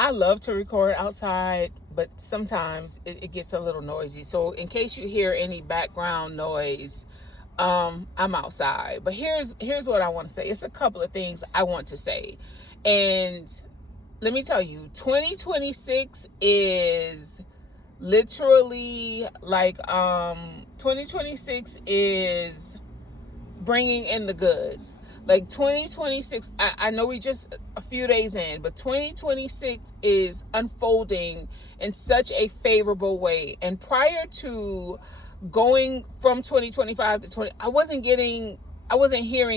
I love to record outside, but sometimes it gets a little noisy. So in case you hear any background noise, I'm outside. But here's what I want to say. It's a couple of things I want to say. And let me tell you, 2026 is literally like 2026 is bringing in the goods. Like 2026, I know we just a few days in, but 2026 is unfolding in such a favorable way. And prior to going from 2025 to 20, I wasn't hearing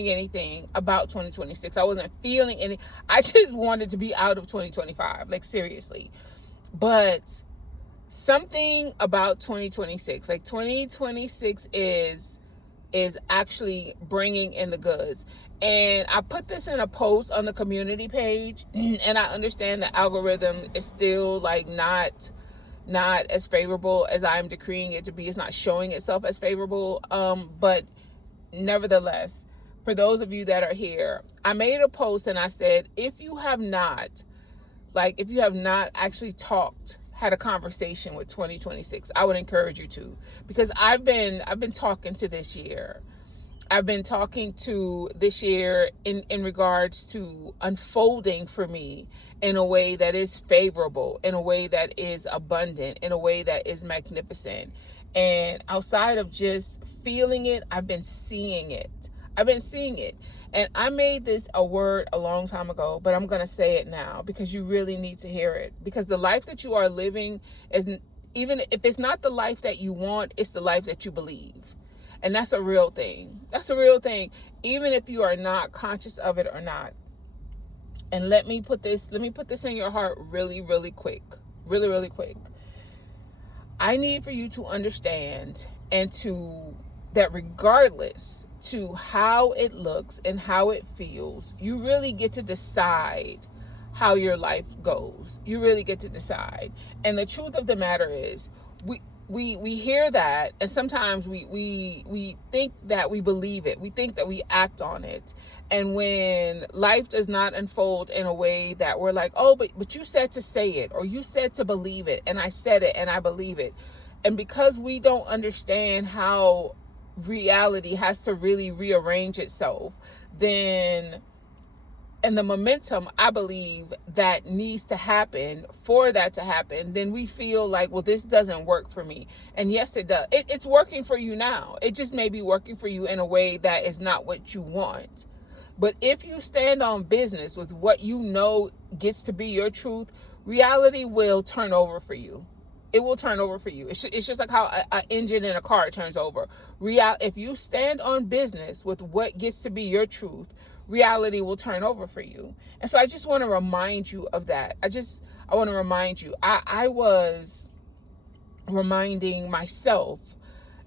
anything about 2026. I wasn't feeling any. I just wanted to be out of 2025, like seriously. But something about 2026, like 2026 is actually bringing in the goods. And I put this in a post on the community page, and I understand the algorithm is still like not as favorable as I'm decreeing it to be. It's not showing itself as favorable. But nevertheless, for those of you that are here, I made a post and I said, if you have not actually had a conversation with 2026, I would encourage you to, because I've been talking to this year. I've been talking to this year in regards to unfolding for me in a way that is favorable, in a way that is abundant, in a way that is magnificent. And outside of just feeling it, I've been seeing it. And I made this a word a long time ago, but I'm going to say it now because you really need to hear it. Because the life that you are living is, even if it's not the life that you want, it's the life that you believe. And that's a real thing. That's a real thing, even if you are not conscious of it or not. And let me put this in your heart really, really quick. Really, really quick. I need for you to understand that regardless to how it looks and how it feels, you really get to decide how your life goes. You really get to decide. And the truth of the matter is, we hear that, and sometimes we think that we believe it. We think that we act on it. And when life does not unfold in a way that we're like, oh, but you said to say it, or you said to believe it, and I said it and I believe it. And because we don't understand how reality has to really rearrange itself, then, and the momentum, I believe, that needs to happen for that to happen, then we feel like, well, this doesn't work for me. And yes, it does. It's working for you now. It just may be working for you in a way that is not what you want. But if you stand on business with what you know gets to be your truth, reality will turn over for you. It will turn over for you. It's just like how an engine in a car turns over. If you stand on business with what gets to be your truth, reality will turn over for you. And so I just want to remind you of that. I want to remind you. I was reminding myself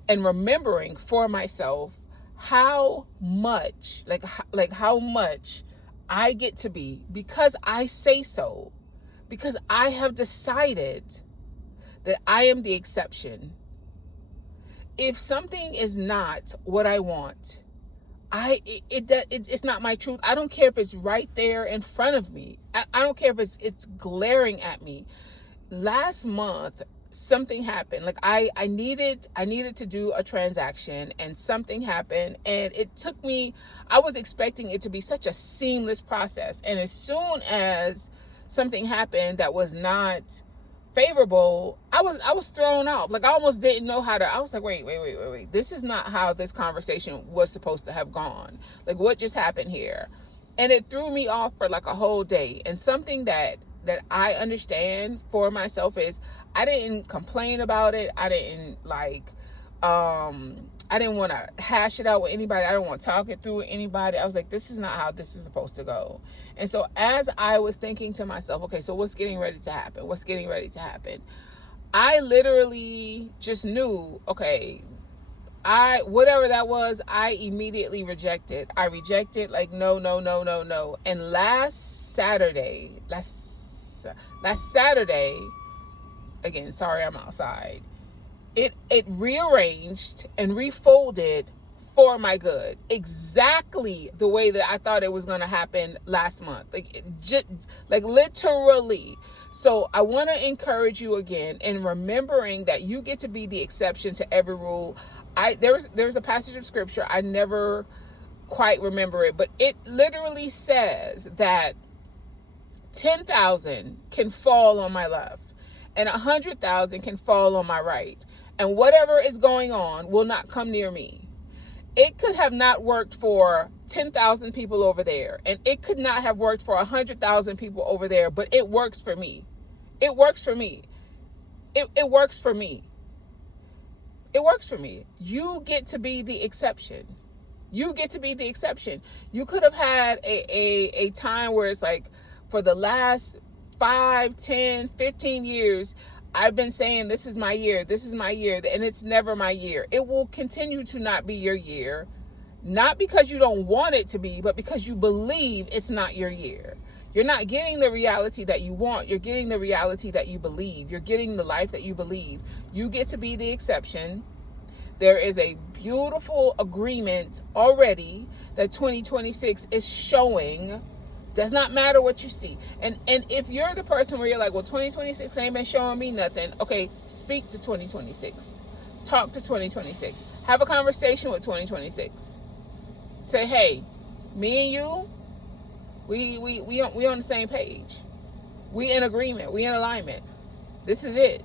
and remembering for myself how much, like how much I get to be, because I say so, because I have decided that I am the exception. If something is not what I want, it's not my truth. I don't care if it's right there in front of me. I don't care if it's glaring at me. Last month, something happened. Like I needed to do a transaction, and something happened, and it took me, I was expecting it to be such a seamless process. And as soon as something happened that was not favorable, I was thrown off. Like I almost didn't know how to. I was like, wait. This is not how this conversation was supposed to have gone. Like, what just happened here? And it threw me off for like a whole day. And something that I understand for myself is, I didn't complain about it. I didn't I didn't want to hash it out with anybody. I don't want to talk it through with anybody. I was like, this is not how this is supposed to go. And so as I was thinking to myself, okay, so what's getting ready to happen? What's getting ready to happen? I literally just knew, okay, whatever that was, I immediately rejected. I rejected, like, no. And last Saturday, again, sorry, I'm outside. It rearranged and refolded for my good, exactly the way that I thought it was going to happen last month, like literally. So I want to encourage you again in remembering that you get to be the exception to every rule. There's a passage of scripture, I never quite remember it, but it literally says that 10,000 can fall on my left and 100,000 can fall on my right, and whatever is going on will not come near me. It could have not worked for 10,000 people over there, and it could not have worked for 100,000 people over there, but it works for me. It works for me. It works for me. It works for me. You get to be the exception. You get to be the exception. You could have had a time where it's like, for the last 5, 10, 15 years, I've been saying, this is my year, this is my year, and it's never my year. It will continue to not be your year, not because you don't want it to be, but because you believe it's not your year. You're not getting the reality that you want. You're getting the reality that you believe. You're getting the life that you believe. You get to be the exception. There is a beautiful agreement already that 2026 is showing. Does not matter what you see. And if you're the person where you're like, well, 2026 ain't been showing me nothing. Okay, speak to 2026. Talk to 2026. Have a conversation with 2026. Say, hey, me and you, we on the same page. We in agreement. We in alignment. This is it.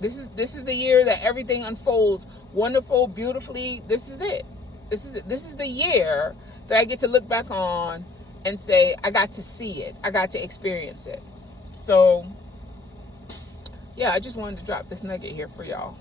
This is the year that everything unfolds wonderful, beautifully. This is it. This is the year that I get to look back on and say, I got to see it. I got to experience it. So, yeah, I just wanted to drop this nugget here for y'all.